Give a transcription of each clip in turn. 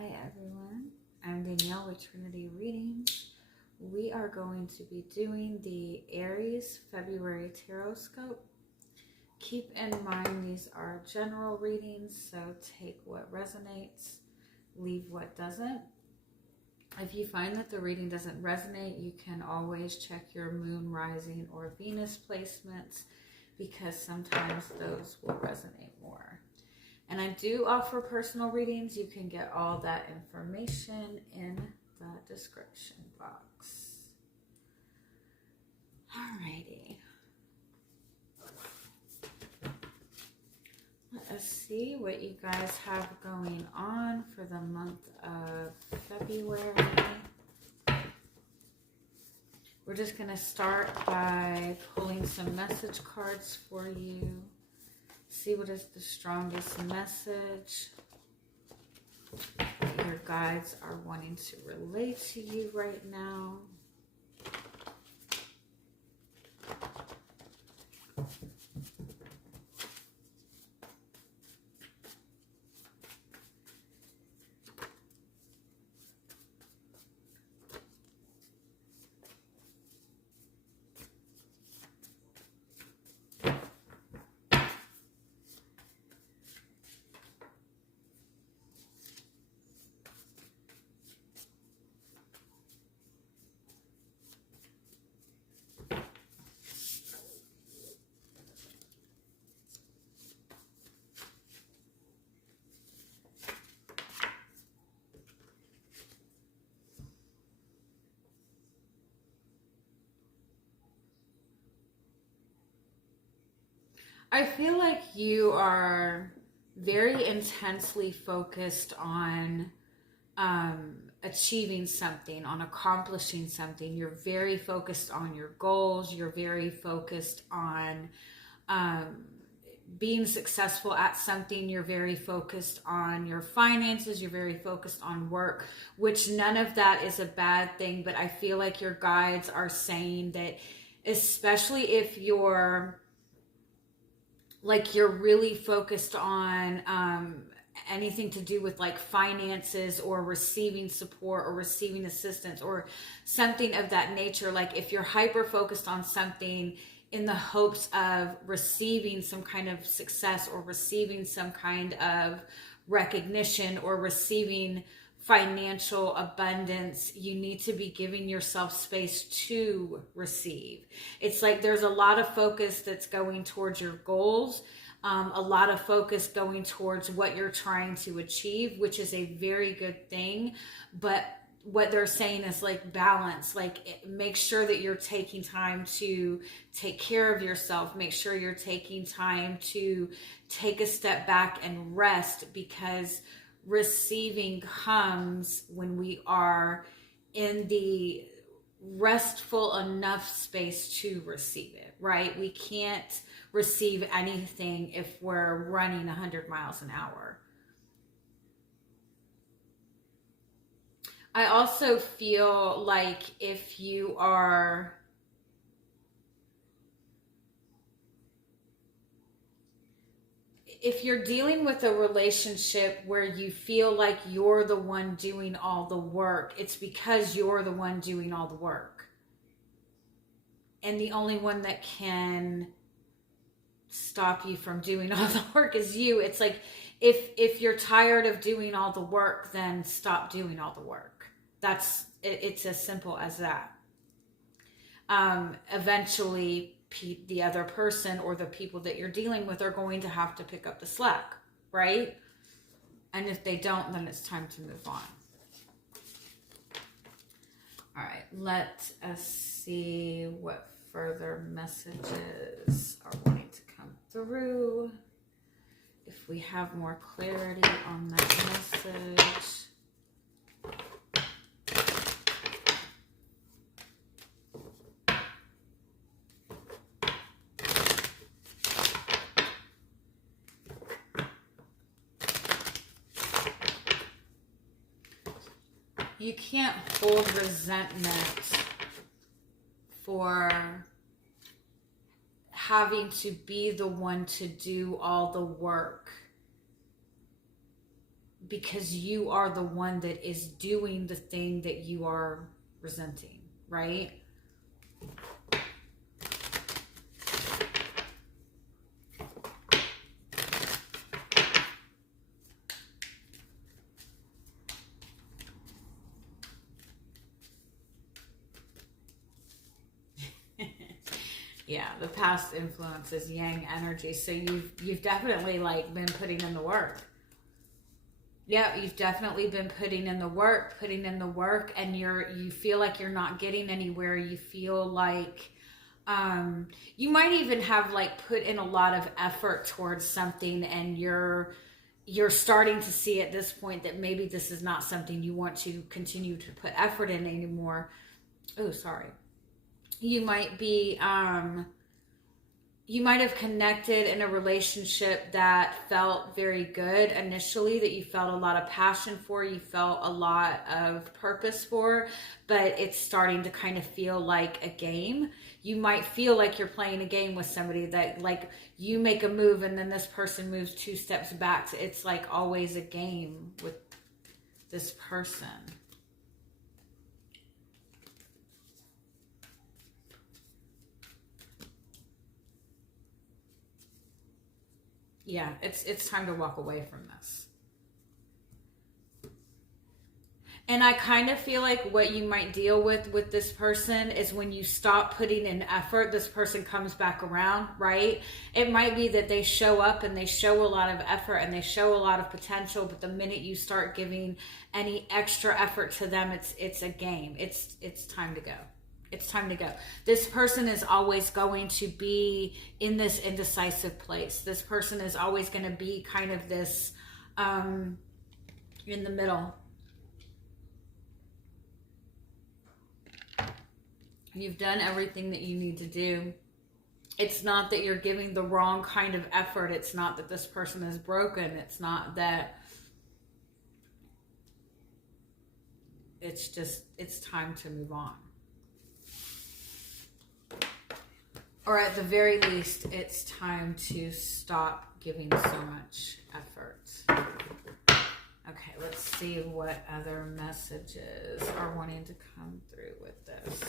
Hi everyone, I'm Danielle with Trinity Readings. We are going to be doing the Aries February Tarotscope. Keep in mind these are general readings, so take what resonates, leave what doesn't. If you find that the reading doesn't resonate, you can always check your moon, rising, or Venus placements because sometimes those will resonate more. And I do offer personal readings. You can get all that information in the description box. Alrighty. Let us see what you guys have going on for the month of February. We're just going to start by pulling some message cards for you. See what is the strongest message that your guides are wanting to relay to you right now. I feel like you are very intensely focused on achieving something, on accomplishing something. You're very focused on your goals. You're very focused on being successful at something. You're very focused on your finances. You're very focused on work, which none of that is a bad thing. But I feel like your guides are saying that, especially if you're really focused on anything to do with like finances or receiving support or receiving assistance or something of that nature. Like if you're hyper focused on something in the hopes of receiving some kind of success or receiving some kind of recognition or receiving financial abundance, you need to be giving yourself space to receive. It's like there's a lot of focus that's going towards your goals, a lot of focus going towards what you're trying to achieve, which is a very good thing. But what they're saying is like balance, like make sure that you're taking time to take care of yourself. Make sure you're taking time to take a step back and rest, because receiving comes when we are in the restful enough space to receive it, right? We can't receive anything if we're running 100 miles an hour. I also feel like if you're dealing with a relationship where you feel like you're the one doing all the work, it's because you're the one doing all the work. And the only one that can stop you from doing all the work is you. It's like, if you're tired of doing all the work, then stop doing all the work. It's as simple as that. Eventually, the other person or the people that you're dealing with are going to have to pick up the slack, right? And if they don't, then it's time to move on. All right, let us see what further messages are wanting to come through. If we have more clarity on that message. You can't hold resentment for having to be the one to do all the work, because you are the one that is doing the thing that you are resenting, right? Yeah, the past influence is yang energy. So you've definitely like been putting in the work. Yeah, you've definitely been putting in the work, and you feel like you're not getting anywhere. You feel like you might even have like put in a lot of effort towards something, and you're starting to see at this point that maybe this is not something you want to continue to put effort in anymore. Oh, sorry. You might be you might have connected in a relationship that felt very good initially, that you felt a lot of passion for, you felt a lot of purpose for, but it's starting to kind of feel like a game. You might feel like you're playing a game with somebody, that like you make a move and then this person moves 2 steps back. It's like always a game with this person. Yeah, it's time to walk away from this. And I kind of feel like what you might deal with this person is when you stop putting in effort, this person comes back around, right? It might be that they show up and they show a lot of effort and they show a lot of potential, but the minute you start giving any extra effort to them, it's a game. It's time to go. It's time to go. This person is always going to be in this indecisive place. This person is always going to be kind of this in the middle. You've done everything that you need to do. It's not that you're giving the wrong kind of effort. It's not that this person is broken. It's not that. It's just, it's time to move on. Or at the very least, it's time to stop giving so much effort. Okay, let's see what other messages are wanting to come through with this.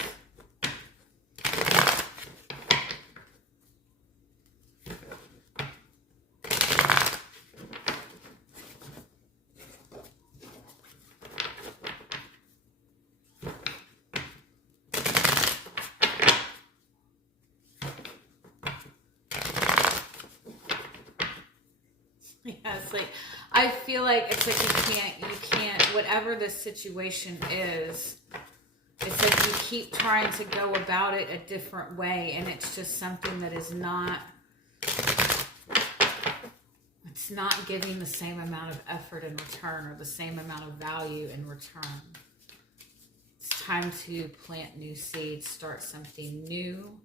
Yeah, it's like, I feel like it's like you can't, whatever the situation is, it's like you keep trying to go about it a different way, and it's just something that is not, it's not giving the same amount of effort in return or the same amount of value in return. It's time to plant new seeds, start something new.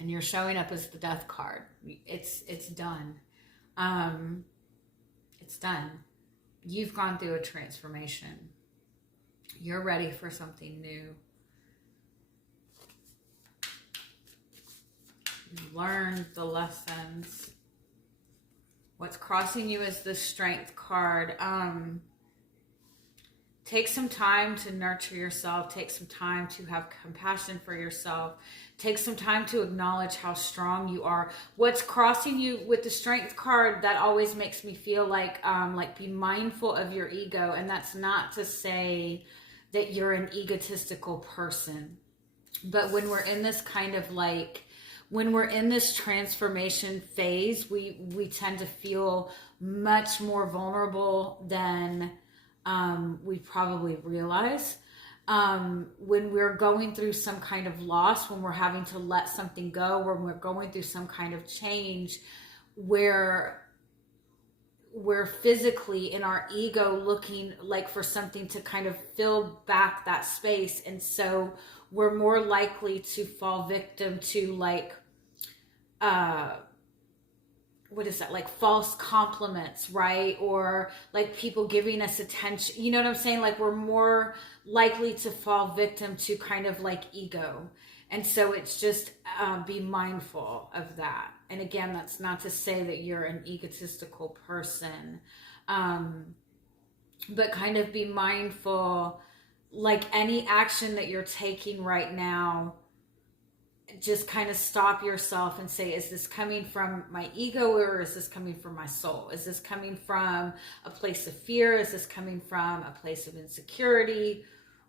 And you're showing up as the death card. It's done. It's done. You've gone through a transformation. You're ready for something new. You've learned the lessons. What's crossing you is the Strength card. Take some time to nurture yourself. Take some time to have compassion for yourself. Take some time to acknowledge how strong you are. What's crossing you with the Strength card, that always makes me feel like be mindful of your ego. And that's not to say that you're an egotistical person. But when we're in this kind of like, when we're in this transformation phase, we tend to feel much more vulnerable than we probably realize. When we're going through some kind of loss, when we're having to let something go, when we're going through some kind of change, where we're physically in our ego looking like for something to kind of fill back that space. And so we're more likely to fall victim to like, what is that, like false compliments, right? Or like people giving us attention, you know what I'm saying? Like we're more likely to fall victim to kind of like ego. And so it's just be mindful of that. And again, that's not to say that you're an egotistical person, but kind of be mindful, like any action that you're taking right now, just kind of stop yourself and say, is this coming from my ego, or is this coming from my soul? Is this coming from a place of fear? Is this coming from a place of insecurity?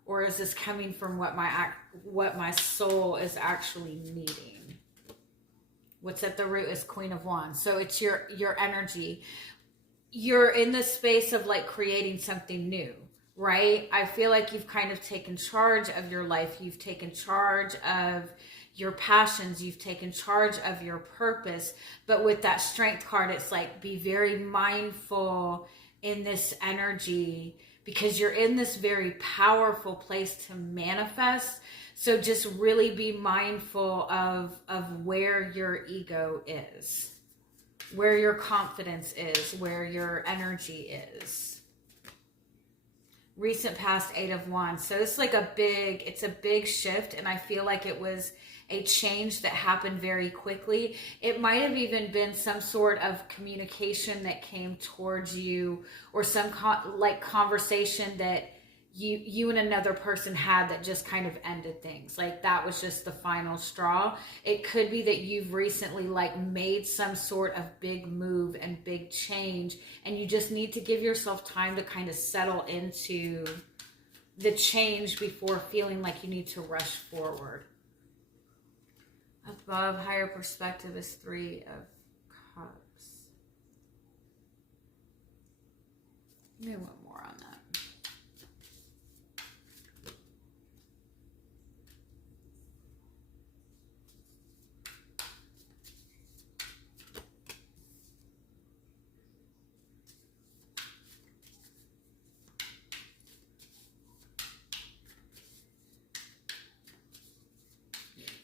Or is this coming from what my soul is actually needing? What's at the root is Queen of Wands. So it's your energy. You're in the space of like creating something new, right? I feel like you've kind of taken charge of your life. You've taken charge of your passions. You've taken charge of your purpose. But with that Strength card, it's like, be very mindful in this energy, because you're in this very powerful place to manifest. So just really be mindful of where your ego is, where your confidence is, where your energy is. Recent past, 8 of Wands. So it's like it's a big shift. And I feel like it was a change that happened very quickly. It might have even been some sort of communication that came towards you, or some conversation that you and another person had that just kind of ended things. Like that was just the final straw. It could be that you've recently like made some sort of big move and big change, and you just need to give yourself time to kind of settle into the change before feeling like you need to rush forward. Above, higher perspective is 3 of Cups. Maybe one more on that.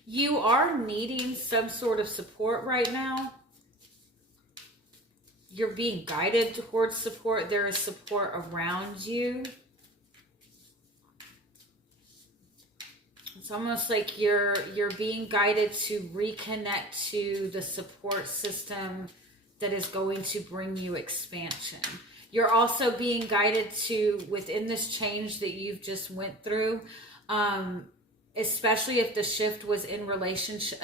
You are needing some sort of support right now. You're being guided towards support. There is support around you. It's almost like you're being guided to reconnect to the support system that is going to bring you expansion. You're also being guided to, within this change that you've just went through, especially if the shift was in a relationship,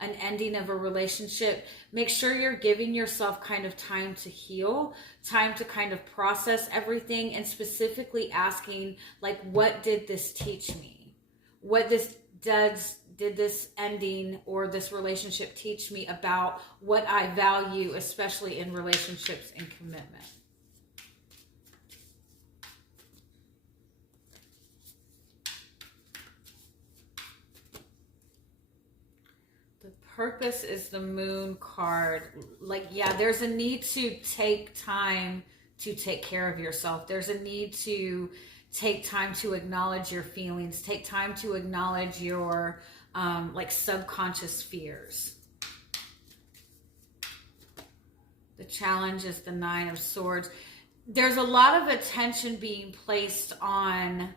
an ending of a relationship, make sure you're giving yourself kind of time to heal, time to kind of process everything, and specifically asking, like, what did this teach me? What did this ending or this relationship teach me about what I value, especially in relationships and commitment? Purpose is the Moon card. Like, yeah, there's a need to take time to take care of yourself. There's a need to take time to acknowledge your feelings. Take time to acknowledge your like subconscious fears. The challenge is the 9 of Swords. There's a lot of attention being placed on,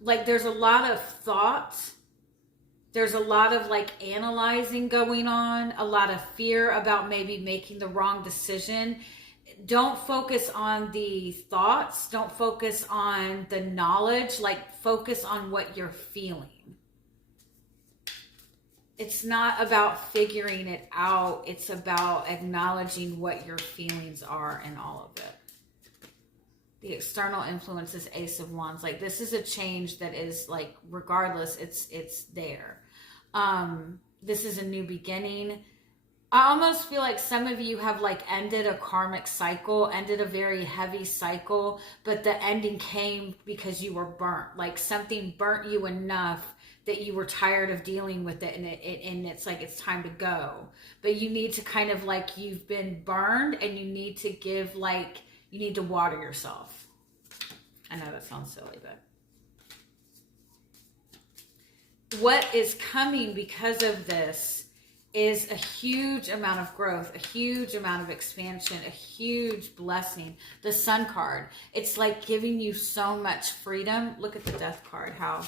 like, there's a lot of thought. There's a lot of like analyzing going on, a lot of fear about maybe making the wrong decision. Don't focus on the thoughts. Don't focus on the knowledge. Like, focus on what you're feeling. It's not about figuring it out. It's about acknowledging what your feelings are in all of it. The external influence is Ace of Wands. Like, this is a change that is like, regardless, it's there. This is a new beginning. I almost feel like some of you have like ended a karmic cycle, ended a very heavy cycle, but the ending came because you were burnt. Like, something burnt you enough that you were tired of dealing with it, and it's like, it's time to go. But you need to kind of like, you've been burned, and you need to give, like, you need to water yourself. I know that sounds silly, but what is coming because of this is a huge amount of growth, a huge amount of expansion, a huge blessing. The Sun card, it's like giving you so much freedom. Look at the Death card, how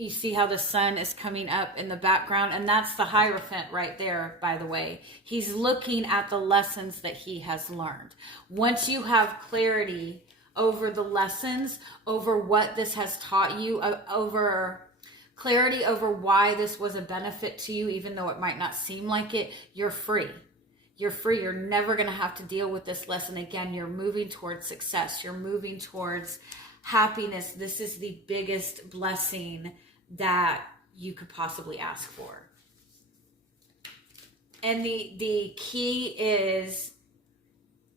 you see how the sun is coming up in the background, and that's the Hierophant right there, by the way. He's looking at the lessons that he has learned. Once you have clarity over the lessons, over what this has taught you, over clarity over why this was a benefit to you, even though it might not seem like it, you're free. You're free. You're never going to have to deal with this lesson again. You're moving towards success. You're moving towards happiness. This is the biggest blessing that you could possibly ask for. And the key is,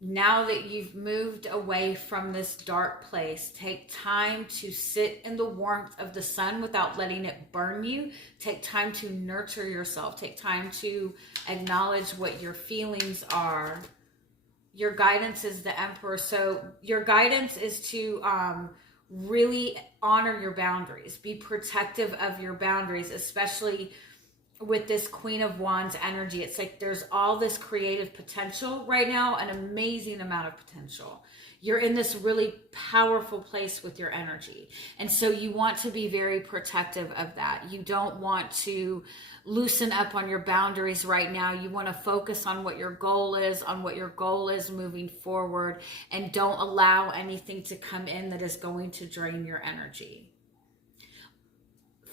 now that you've moved away from this dark place, take time to sit in the warmth of the sun without letting it burn you. Take time to nurture yourself. Take time to acknowledge what your feelings are. Your guidance is the Emperor. So your guidance is to really honor your boundaries. Be protective of your boundaries, especially with this Queen of Wands energy. It's like there's all this creative potential right now, an amazing amount of potential. You're in this really powerful place with your energy. And so you want to be very protective of that. You don't want to loosen up on your boundaries right now. You want to focus on what your goal is, moving forward, and don't allow anything to come in that is going to drain your energy.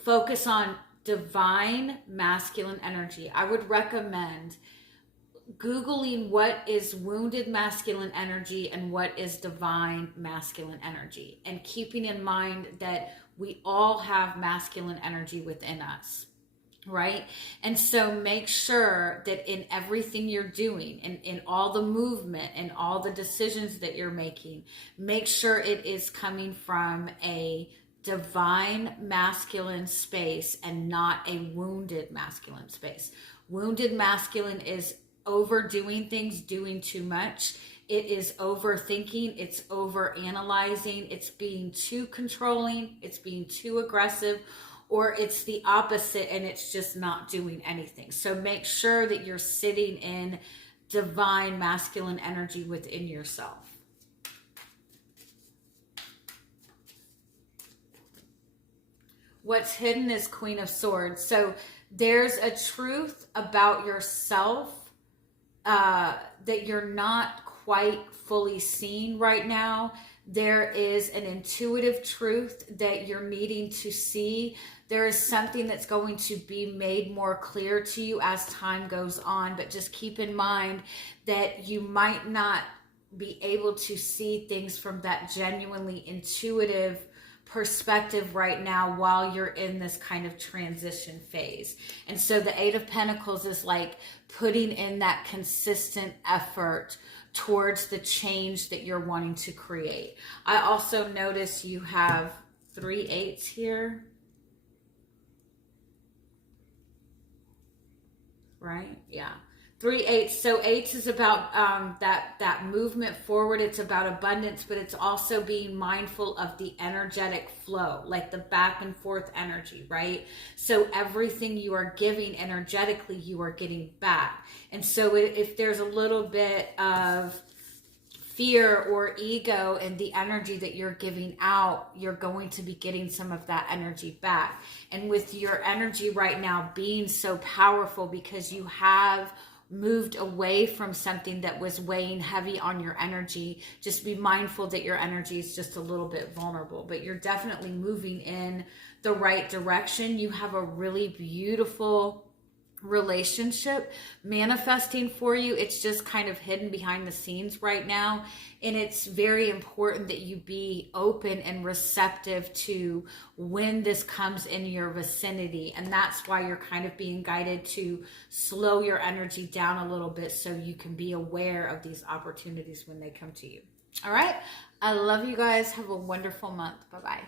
Focus on divine masculine energy. I would recommend Googling what is wounded masculine energy and what is divine masculine energy, and keeping in mind that we all have masculine energy within us, right? And so make sure that in everything you're doing, and in all the movement and all the decisions that you're making, make sure it is coming from a divine masculine space and not a wounded masculine space. Wounded masculine is overdoing things, doing too much. It is overthinking, it's overanalyzing, it's being too controlling, it's being too aggressive, or it's the opposite and it's just not doing anything. So make sure that you're sitting in divine masculine energy within yourself. What's hidden is Queen of Swords. So there's a truth about yourself that you're not quite fully seeing right now. There is an intuitive truth that you're needing to see. There is something that's going to be made more clear to you as time goes on, but just keep in mind that you might not be able to see things from that genuinely intuitive perspective right now while you're in this kind of transition phase. And so the Eight of Pentacles is like putting in that consistent effort towards the change that you're wanting to create. I also notice you have 3 8s here, right? Yeah. 3 8s. So 8s is about that movement forward. It's about abundance, but it's also being mindful of the energetic flow, like the back and forth energy, right? So everything you are giving energetically, you are getting back. And so if there's a little bit of fear or ego in the energy that you're giving out, you're going to be getting some of that energy back. And with your energy right now being so powerful because you have moved away from something that was weighing heavy on your energy, just be mindful that your energy is just a little bit vulnerable, but you're definitely moving in the right direction. You have a really beautiful relationship manifesting for you. It's just kind of hidden behind the scenes right now, and it's very important that you be open and receptive to when this comes in your vicinity. And that's why you're kind of being guided to slow your energy down a little bit so you can be aware of these opportunities when they come to you. All right, I love you guys. Have a wonderful month. Bye-bye.